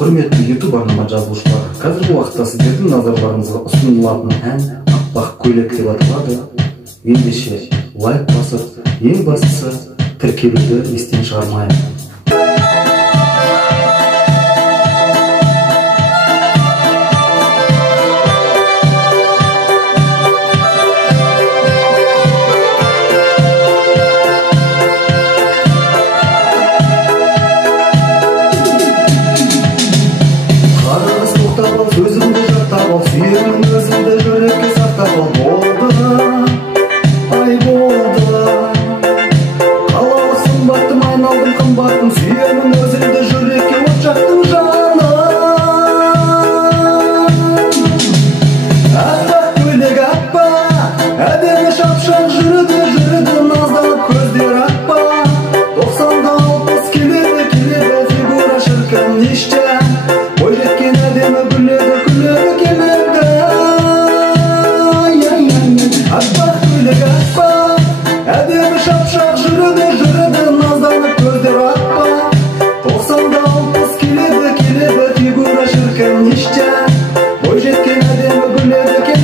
Құрметті YouTube арнама жазылушылары, қазіргі уақытта сіздердің назарларыңызға ұсынылатын ән «Аппақ көйлек» деп аталады. Ендеше лайк басып, ең бастысы тіркелуді естен шығармайық. Өзімді жаттап ал, сүйемін өзімді жүрекке сақтап ал. Болды, ай болды, қалалық сымбаттым, айналдым қымбаттым. Сүйемін өзімді жүрекке от жақтым жаным. Аппақ көйлек аппақ, әдемі шапшаң жүрді, назданып көздер аппақ. 90-да 60 келеді, фигура шіркін неште. Ой жеткен әдемі күледі, келеді. Аппақ көйлек аппақ, әдемі шапшақ жүрді, назданып көздер аппақ. 90-да 60 келеді, фигура шіркін неште. Ой жеткен әдемі күледі.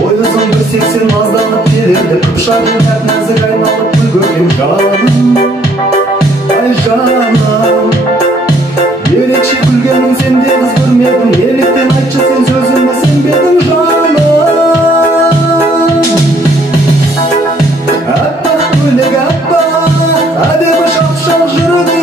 Бой ұзын 180 назданып келеді, күпшағын әп нәзік айналып гүл көрген жаным. Ай жаным, ерекше күлгенің сенде қыз көрмедің. Неліктен айтшы сен сөзіме сенбедің жаным. Аппақ көйлек аппақ, әдемі шапшаң жүрді,